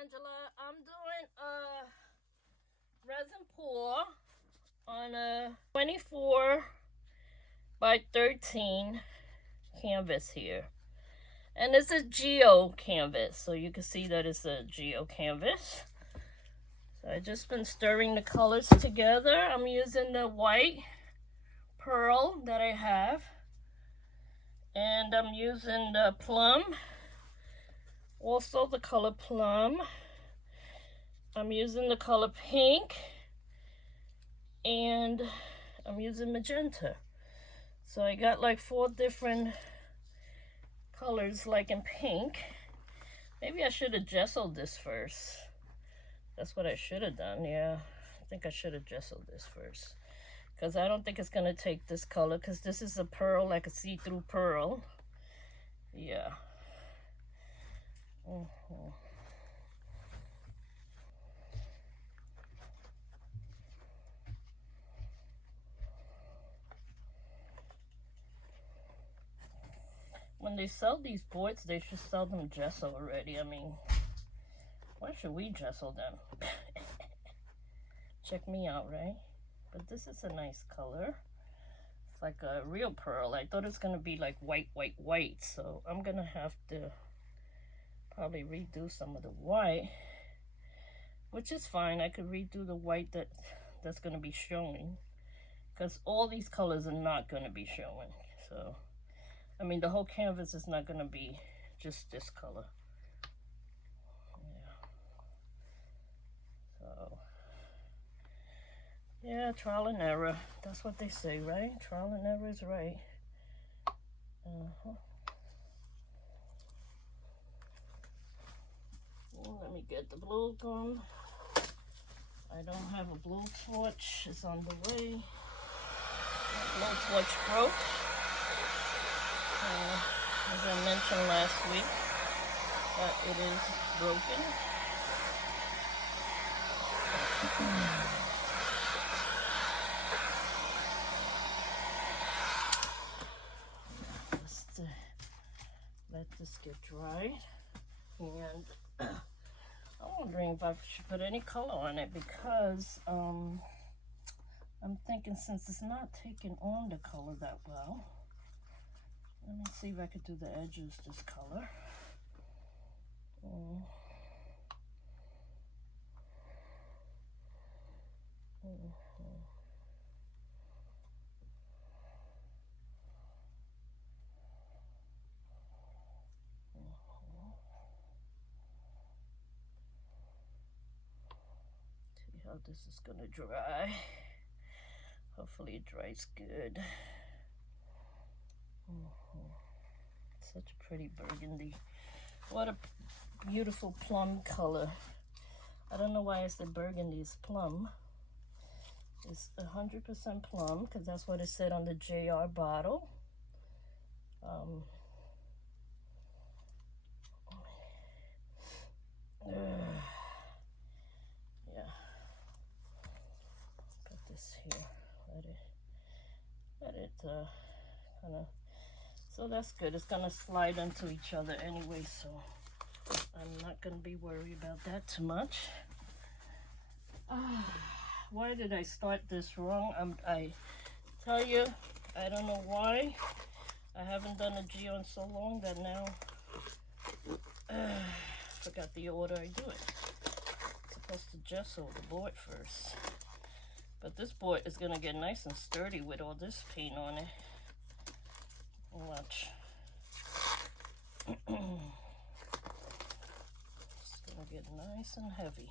Angela. I'm doing a resin pour on a 24 by 13 canvas here. And it's a Geo canvas, so you can see that it's a Geo canvas. So I just been stirring the colors together. I'm using the white pearl that I have. And I'm using the plum, also the color plum. I'm using the color pink, and I'm using magenta. So I got like 4 different colors like in pink. Maybe I should have gessoed this first. That's what I should have done. Yeah, I think I should have gessoed this first, because I don't think it's gonna take this color, because this is a pearl, like a see-through pearl. Yeah. When they sell these boards, they should sell them gesso already. I mean, why should we gesso them? Check me out, right? But this is a nice color. It's like a real pearl. I thought it's gonna be like white, so I'm gonna have to probably redo some of the white, which is fine. I could redo the white that's gonna be showing, because all these colors are not gonna be showing. So I mean, the whole canvas is not gonna be just this color. Yeah. So yeah, trial and error. That's what they say, right? Trial and error is right. Let me get the blue gum. I don't have a blue torch. It's on the way. My blue torch broke. As I mentioned last week, that it is broken. Just let this get dried. And I'm wondering if I should put any color on it, because I'm thinking, since it's not taking on the color that well, let me see if I could do the edges this color. See how this is gonna dry. Hopefully it dries good. Such a pretty burgundy. What a beautiful plum color. I don't know why I said burgundy. It's plum. It's 100% plum, because that's what it said on the JR bottle. Yeah. Put this here. Let it kind of. So that's good. It's gonna slide into each other anyway, so I'm not gonna be worried about that too much. Why did I start this wrong? I tell you, I don't know why. I haven't done a Geo in so long that now forgot the order I do it. I'm supposed to gesso the board first, but this board is gonna get nice and sturdy with all this paint on it. Watch. It's gonna get nice and heavy.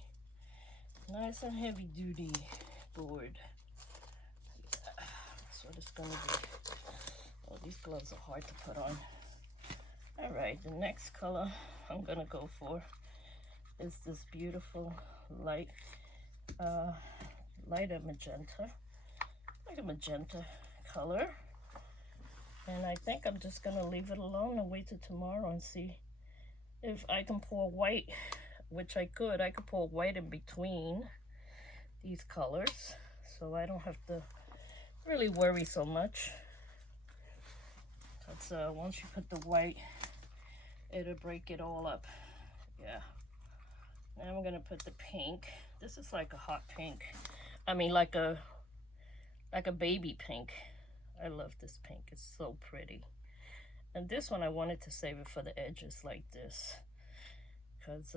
Nice and heavy duty board. Yeah, that's what it's gonna be. Oh, these gloves are hard to put on. Alright, the next color I'm gonna go for is this beautiful lighter magenta. Like a magenta color. And I think I'm just gonna leave it alone and wait till tomorrow and see if I can pour white, which I could pour white in between these colors, so I don't have to really worry so much. But once you put the white, it'll break it all up. Yeah. Now I'm gonna put the pink. This is like a hot pink. I mean, like a baby pink. I love this pink. It's so pretty. And this one I wanted to save it for the edges like this, because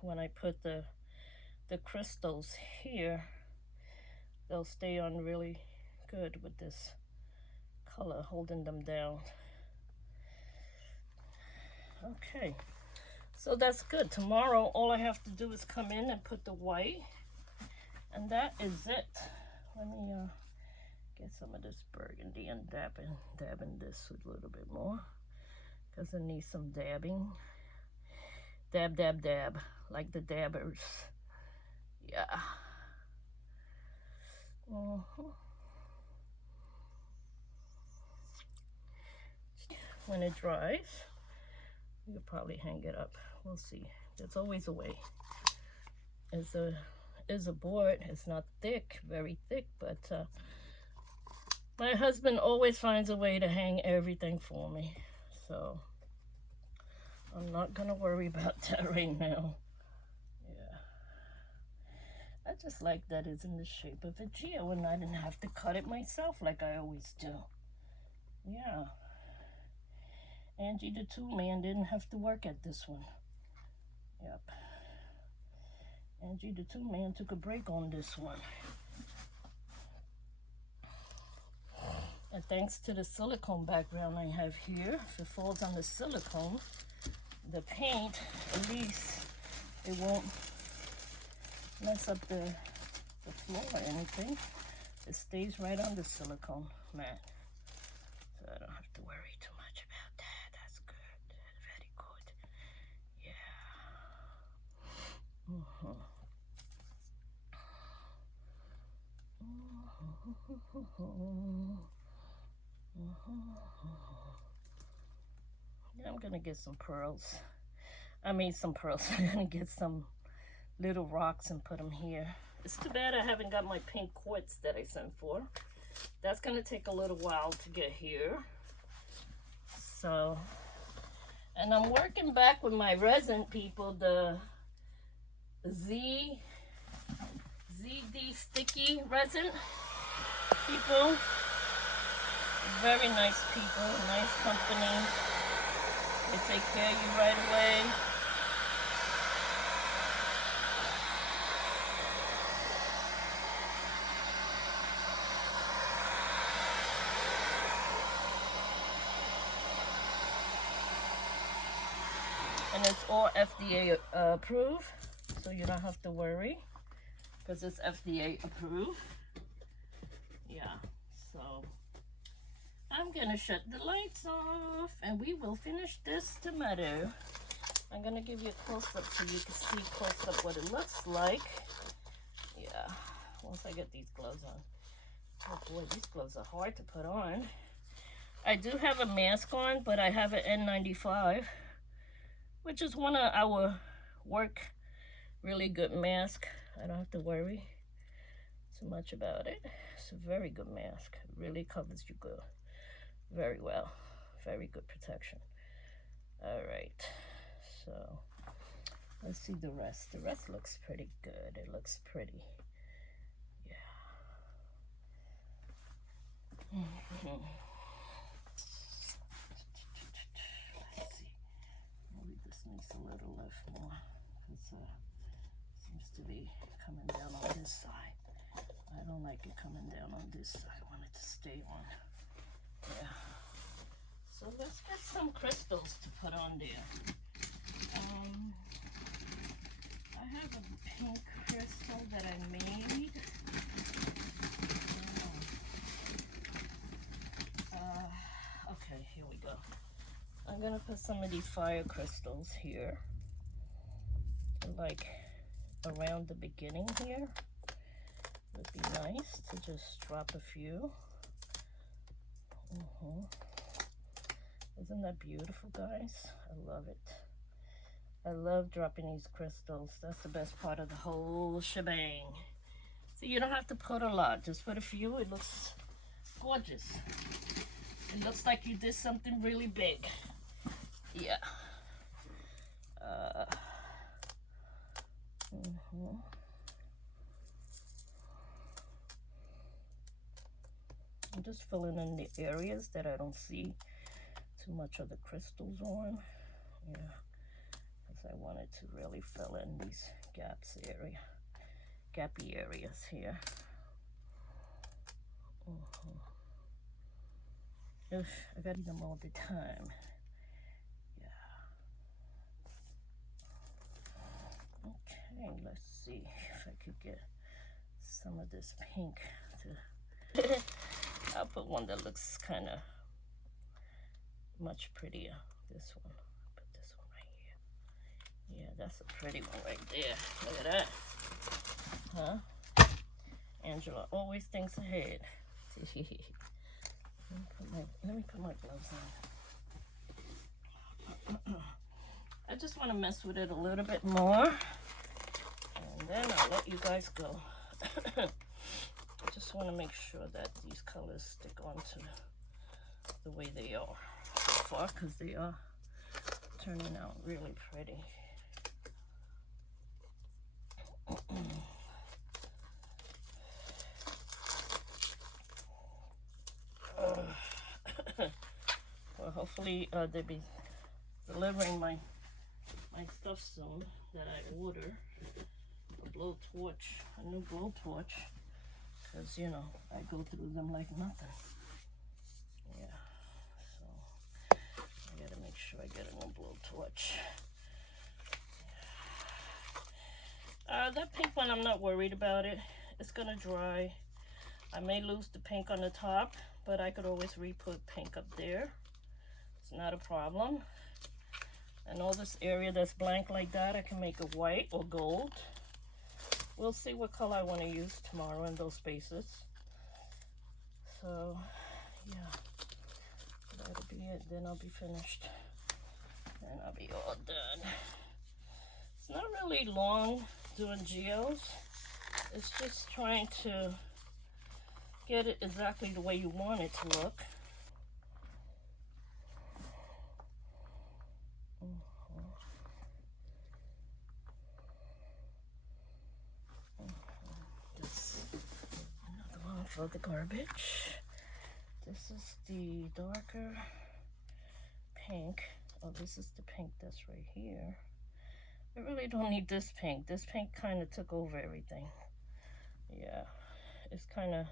when I put the crystals here, they'll stay on really good with this color holding them down. Okay, so that's good. Tomorrow all I have to do is come in and put the white, and that is it. Let me get some of this burgundy and dabbing this a little bit more, because I need some dabbing. Dab, dab, dab, like the dabbers. Yeah. When it dries, you'll probably hang it up. We'll see. There's always a way. It's a board. It's not thick, very thick, but my husband always finds a way to hang everything for me. So I'm not gonna worry about that right now. Yeah. I just like that it's in the shape of a geo and I didn't have to cut it myself like I always do. Yeah. Angie the tool man didn't have to work at this one. Yep. Angie the tool man took a break on this one. And thanks to the silicone background I have here, if it falls on the silicone, the paint, at least it won't mess up the floor or anything. It stays right on the silicone mat. So I don't have to worry too much about that. That's good. Very good. Yeah. I'm gonna get some pearls. I mean some pearls. I'm gonna get some little rocks and put them here. It's too bad I haven't got my pink quartz that I sent for. That's gonna take a little while to get here. So, and I'm working back with my resin people, the ZDsticky Resin people. Very nice people, nice company. They take care of you right away. And it's all FDA approved, so you don't have to worry, because it's FDA approved. Yeah, so I'm gonna shut the lights off and we will finish this tomato. I'm gonna give you a close-up so you can see close-up what it looks like. Yeah, once I get these gloves on. Oh boy, these gloves are hard to put on. I do have a mask on, but I have an N95, which is one of our work really good mask. I don't have to worry too much about it. It's a very good mask. It really covers you good, very well. Very good protection. All right, so let's see the rest. The rest looks pretty good. It looks pretty. Yeah. Let's see. Maybe this needs a little lift more. It seems to be coming down on this side. I don't like it coming down on this side. I want it to stay on. Yeah. So let's get some crystals to put on there. I have a pink crystal that I made. Okay, here we go. I'm gonna put some of these fire crystals here, like around the beginning here. Would be nice to just drop a few. Isn't that beautiful, guys? I love it. I love dropping these crystals. That's the best part of the whole shebang. So you don't have to put a lot. Just put a few. It looks gorgeous. It looks like you did something really big. Yeah. I'm just filling in the areas that I don't see too much of the crystals on. Yeah, because I wanted to really fill in these gappy areas here. Ugh, I gotta eat them all the time. Yeah. Okay, let's see if I could get some of this pink to I'll put one that looks kind of much prettier. This one. Put this one right here. Yeah, that's a pretty one right there. Look at that. Huh? Angela always thinks ahead. Let me put my gloves on. I just want to mess with it a little bit more. And then I'll let you guys go. I just want to make sure that these colors stick onto the way they are so far, because they are turning out really pretty. Well, hopefully they'll be delivering my stuff soon that I ordered. A blowtorch, a new blowtorch, because you know I go through them like nothing. Yeah, so I gotta make sure I get a new blowtorch. That pink one, I'm not worried about it. It's gonna dry. I may lose the pink on the top, but I could always re-put pink up there. It's not a problem. And all this area that's blank like that, I can make it white or gold. We'll see what color I want to use tomorrow in those spaces. So, yeah, that'll be it. Then I'll be finished. And I'll be all done. It's not really long doing geodes. It's just trying to get it exactly the way you want it to look. Another one for the garbage. This is the darker pink. Oh, this is the pink that's right here. I really don't need this pink. This pink kind of took over everything. Yeah, it's kind of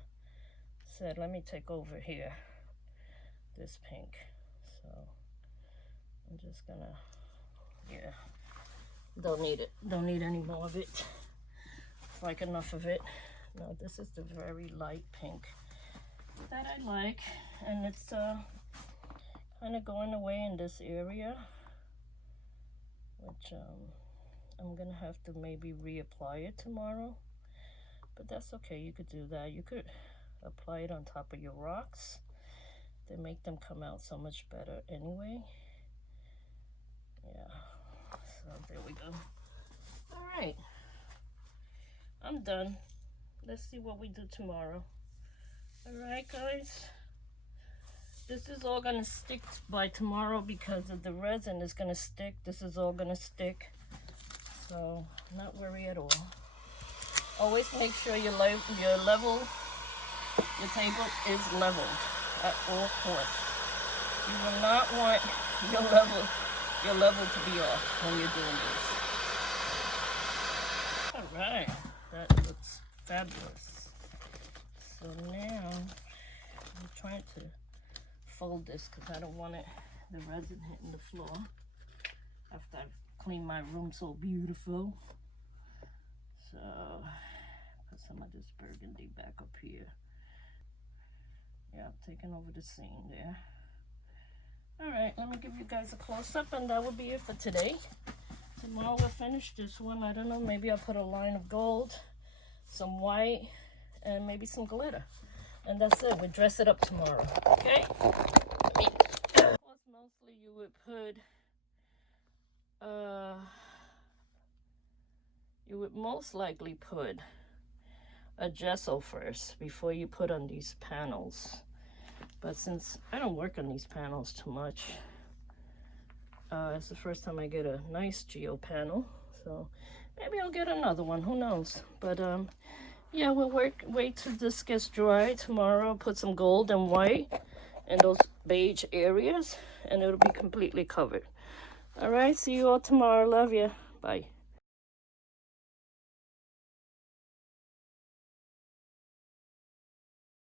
said, let me take over here, this pink. So I'm just gonna, yeah, don't need it. Don't need any more of it. It's like enough of it. No, this is the very light pink that I like, and it's kind of going away in this area, which I'm gonna have to maybe reapply it tomorrow, but that's okay. You could do that. You could apply it on top of your rocks. They make them come out so much better anyway. Yeah, so there we go. All right, I'm done. Let's see what we do tomorrow. All right, guys, this is all gonna stick by tomorrow because of the resin is gonna stick. This is all gonna stick, so not worry at all. Always make sure your table is leveled at all costs. You will not want your level to be off when you're doing this. All right, that looks fabulous. So now I'm trying to fold this because I don't want the resin hitting the floor after I've cleaned my room so beautiful. So put some of this burgundy back up here. Yeah, taking over the scene there. All right, let me give you guys a close-up, and that will be it for today. Tomorrow we'll finish this one. I don't know, maybe I'll put a line of gold, some white, and maybe some glitter. And that's it. We'll dress it up tomorrow, okay? Mostly you would put, you would most likely put a gesso first before you put on these panels. But since I don't work on these panels too much, it's the first time I get a nice geo panel. So Maybe I'll get another one, who knows. But yeah, we'll wait till this gets dry. Tomorrow I'll put some gold and white in those beige areas, and it'll be completely covered. All right, see you all tomorrow. Love you. Bye.